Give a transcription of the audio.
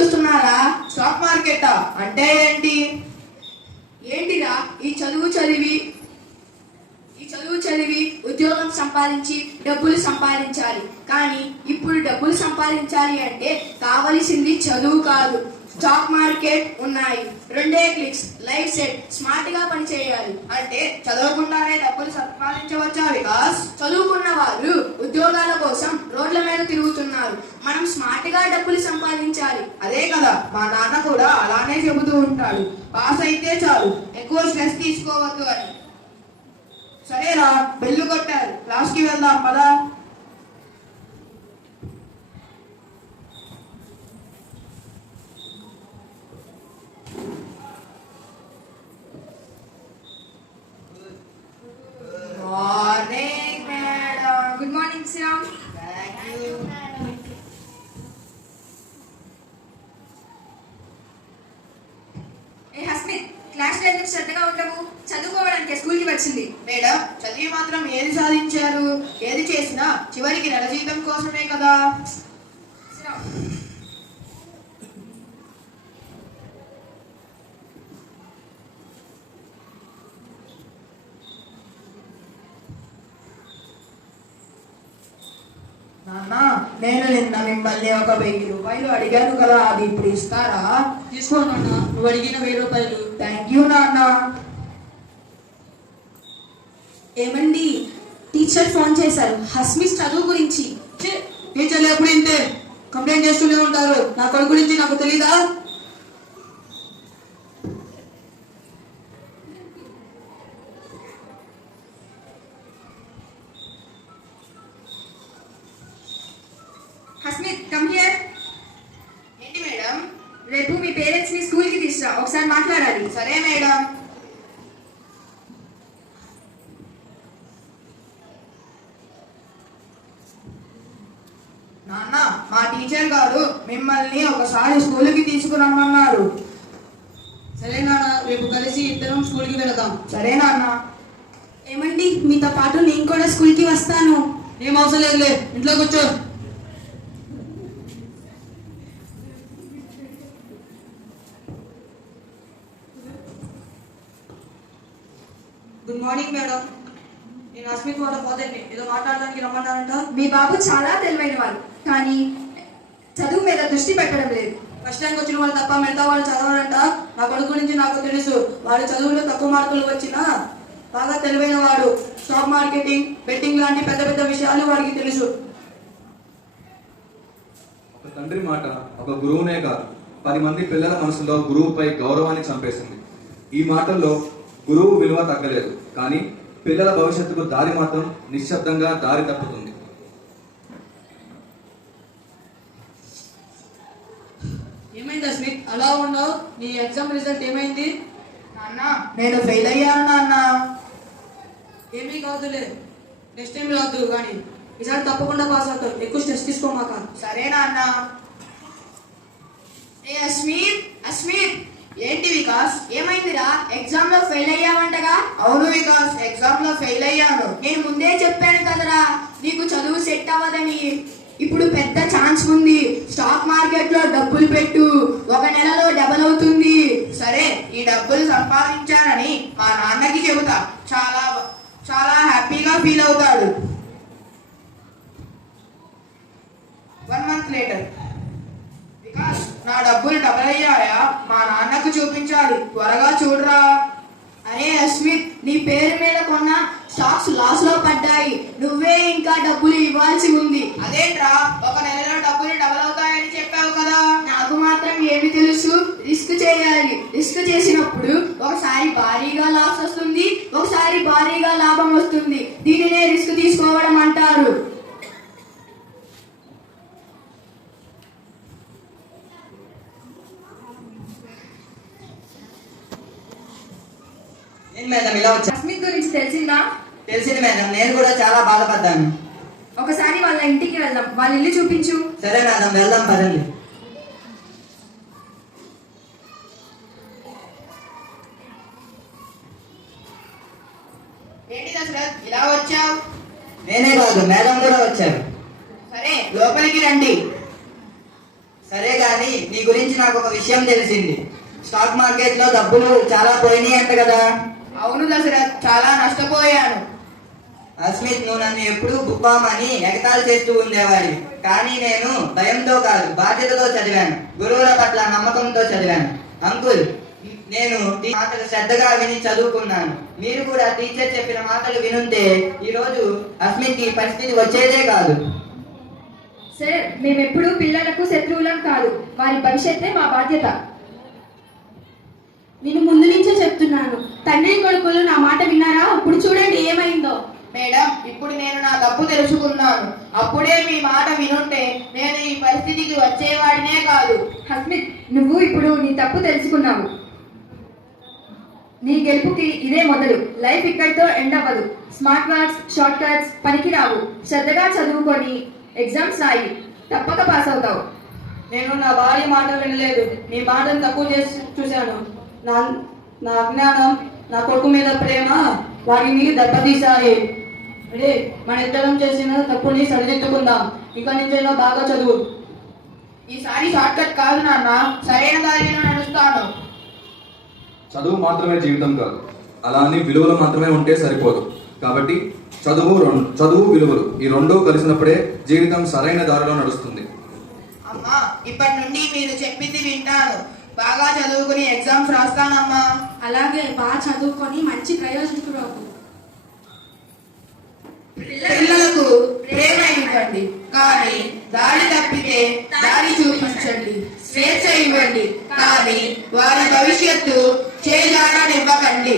చూస్తున్నారా? స్టాక్ మార్కెటా అంటే ఏంటి? ఏంటిరా ఈ చదువు చదివి ఉద్యోగం సంపాదించి డబ్బులు సంపాదించాలి. కానీ ఇప్పుడు డబ్బులు సంపాదించాలి అంటే కావలసింది చదువు కాదు, స్టాక్ మార్కెట్ ఉన్నాయి. 2 క్లిక్స్, లైవ్ సెట్, స్మార్ట్ గా పని చేయాలి. అంటే చదవకుండానే డబ్బులు సంపాదించవచ్చా వికాస్? చదువుకున్న వారు ఉద్యోగాల కోసం రోడ్ల మీద తిరుగుతున్నారు. మనం స్మార్ట్ గా డబ్బులు సంపాదించాలి. అదే కదా మా నాన్న కూడా అలానే చెబుతూ ఉంటాడు. పాస్ అయితే చాలు, ఎక్కువ స్ట్రెస్ తీసుకోవద్దు అని. సరేరా, బెల్లు కొట్టారు, క్లాస్కి వెళ్దాం పదా. Morning madam. Good morning Sriram. Thank you. ఏ హస్మిత్, క్లాస్ లో ఎందుకు శ్రద్ధగా ఉండవు? చదువుకోవడానికి స్కూల్ కి వచ్చింది. మేడం, చదివి మాత్రం ఏది సాధించారు? ఏది చేసినా చివరికి నెల జీతం కోసమే కదా. శ్రీరామ్, నాన్న, నేను నిన్న మిమ్మల్ని ఒక 1000 రూపాయలు అడిగాను కదా, అది ఇప్పుడు ఇస్తారా? తీసుకో నాన్న, నువ్వు అడిగిన 1000 రూపాయలు. థ్యాంక్ యూ నాన్న. ఏమండి, టీచర్ ఫోన్ చేశారు హస్మిత్ చదువు గురించి. టీచర్లు ఎప్పుడు ఇంతే కంప్లైంట్ చేస్తూనే ఉంటారు. నా కొడుకు గురించి నాకు తెలీదా? హస్మిత్, కమ్ హియర్. ఏంటి మేడం? రేపు మీ పేరెంట్స్ ని స్కూల్ కి తీసుకురా, ఒకసారి మాట్లాడాలి. సరే మేడం. నాన్న, మా టీచర్ గారు మిమ్మల్ని ఒకసారి స్కూల్కి తీసుకురమ్మన్నారు. సరే నాన్న, రేపు కలిసి ఇద్దరం స్కూల్కి వెళదాం. సరే నాన్న. ఏమండి, మీతో పాటు నేను కూడా స్కూల్ కి వస్తాను. ఏం అవసరం లేదులే, ఇంట్లో కూర్చో. గుడ్ మార్నింగ్ మేడం, నేను హస్మిత్ వాళ్ళ ఫాదర్ని. ఏదో మాట్లాడడానికి రమ్మన్నారంట. మీ బాబు చాలా తెలివైన వాడు, కానీ చదువు మీద దృష్టి పెట్టడం లేదు. ఫస్ట్ ర్యాంక్ వచ్చిన వాళ్ళు తప్ప మిగతా వాళ్ళు చదవరంట. నా కొడుకు గురించి నాకు తెలుసు. వాడు చదువులో తక్కువ మార్కులు వచ్చినా బాగా తెలివైన వాడు. స్టాక్ మార్కెటింగ్, బెట్టింగ్ లాంటి పెద్ద పెద్ద విషయాలు వాడికి తెలుసు. ఒక తండ్రి మాట ఒక గురువునే కాదు 10 మంది పిల్లల మనసులో గురువుపై గౌరవాన్ని చంపేసింది. ఈ మాటల్లో గురువు విలువ తగ్గలేదు, కానీ పిల్లల భవిష్యత్తుకు దారి మాత్రం నిశ్శబ్దంగా దారి తప్పుతుంది. ఏమైంది అస్మిత్, అలా ఉన్నావు? నీ ఎగ్జామ్ రిజల్ట్ ఏమైంది? నాన్న, నేను ఫెయిల్ అయ్యాను నాన్న. ఏమీ కాదులే, నెక్స్ట్ టైం రాదు, కానీ ఈసారి తప్పకుండా పాస్ అవుతావు. ఎక్కువ స్ట్రెస్ తీసుకోమాక. సరే నాన్న. ఏ అస్మిత్, అస్మిత్, ఏంటి వికాస్? ఏమైందిరా? ఎగ్జామ్ లో ఫెయిల్ అయ్యావంటగా? అవును వికాస్, ఎగ్జామ్ లో ఫెయిల్ అయ్యాను. నేను ముందే చెప్పాను కదరా నీకు చదువు సెట్ అవ్వదని. ఇప్పుడు పెద్ద ఛాన్స్ ఉంది. స్టాక్ మార్కెట్ లో డబ్బులు పెట్టు, 1 నెలలో డబల్ అవుతుంది. సరే, ఈ డబ్బులు సంపాదించానని మా నాన్నకి చెబుతా. చాలా చాలా హ్యాపీగా ఫీల్ అవుతాడు. 1 మంత్ లేటర్. వికాస్, నా డబ్బులు డబల్ అయ్యాయా? మా నాన్నకు చూపించాలి, త్వరగా చూడరా. అరే అస్మిత్, నీ పేరు మీద కొన్న స్టాక్స్ లాస్ లో పడ్డాయి. నువ్వే ఇంకా డబ్బులు ఇవ్వాల్సి ఉంది. అదేంట్రా, 1 నెలలో డబ్బులు డబల్ అవుతాయని చెప్పావు కదా. నాకు మాత్రం ఏమి తెలుసు? రిస్క్ చేయాలి. రిస్క్ చేసినప్పుడు ఒకసారి భారీగా లాస్ వస్తుంది, ఒకసారి భారీగా లాభం వస్తుంది. దీనినే రిస్క్ తీసుకోవడం అంటారు. ఏం మేడం ఇలా వచ్చా? అస్మిత్ గురించి తెలిసిందా? తెలిసింది మేడం, నేను కూడా చాలా బాధపడ్డాను. ఒకసారి వాళ్ళ ఇంటికి వెళ్దాం, వాళ్ళ ఇల్లు చూపించు. సరే మేడం, వెళ్దాం పదండి. ఏంటి దశరథ్, ఇలా వచ్చావు? నేనే కాదు, మేడం కూడా వచ్చారు. సరే, లోపలికి రండి. సరే సరే గాని నీ గురించి నాకు ఒక విషయం తెలిసింది. స్టాక్ మార్కెట్ లో డబ్బులు చాలా పోయినాయి అంట కదా. అవును దశరథ్, చాలా నష్టపోయాను. అస్మిత్, నువ్వు నన్ను ఎప్పుడూ బుక్కామని ఎగతాళి చేస్తూ ఉండేవాడి. కానీ నేను భయంతో కాదు, బాధ్యతతో చదివాను. గురువుల పట్ల నమ్మకంతో చదివాను. అంకుల్, నేను ఈ మాటలు శ్రద్ధగా విని చదువుకున్నాను. మీరు కూడా టీచర్ చెప్పిన మాటలు వినుంటే ఈ రోజు అస్మిత్ ఈ పరిస్థితి వచ్చేదే కాదు. సార్, మేమెప్పుడూ పిల్లలకు శత్రువులం కాదు. వారి భవిష్యత్తే మా బాధ్యత. నేను ముందు నుంచే చెప్తున్నాను. తండ్రి కొడుకులు నా మాట విన్నారా? ఇప్పుడు చూడండి ఏమైందో. మేడం, ఇప్పుడు నేను నా తప్పు తెలుసుకున్నాను. అప్పుడే మీ మాట వినుంటే నేను ఈ పరిస్థితికి వచ్చేవాడినే కాదు. హస్మిత్, నువ్వు ఇప్పుడు నీ తప్పు తెలుసుకున్నావు. నీ గెలుపుకి ఇదే మొదలు. లైఫ్ ఇక్కడితో ఎండ్ అవ్వదు. స్మార్ట్ వర్క్స్, షార్ట్ కట్స్ పనికి రావు. శ్రద్ధగా చదువుకొని ఎగ్జామ్స్ రాయి, తప్పక పాస్ అవుతావు. నేను నా భార్య మాటలు వినలేదు. నీ మాటను తక్కువ చేసి చూశాను. నా అజ్ఞానం, నా కొడుకు మీద ప్రేమ వారిని దెబ్బతీశాయి. అదే మన ఇద్దరం చేసిన తప్పుని సరిదిద్దుకుందాం. ఇక నుంచైనా బాగా చదువు. ఈసారి షార్ట్ కట్ కాదు నాన్న, సరైన దారిలో నడుస్తాను. చదువు మాత్రమే జీవితం కాదు, అలా అని విలువలు మాత్రమే ఉంటే సరిపోదు. కాబట్టి చదువు విలువలు ఈ రెండూ కలిసినప్పుడే జీవితం సరైన దారిలో నడుస్తుంది. అమ్మా, ఇప్పటి నుండి మీరు చెప్పింది వింటాను. బాగా చదువుకుని ఎగ్జామ్స్ రాస్తానమ్మా. అలాగే బాగా చదువుకొని మంచి ప్రయోజకుడు. పిల్లలకు ప్రేమ ఇవ్వండి, కానీ దారి తప్పితే దారి చూపించండి. స్వేచ్ఛ ఇవ్వండి, కానీ వారి భవిష్యత్తు చేజారనివ్వకండి.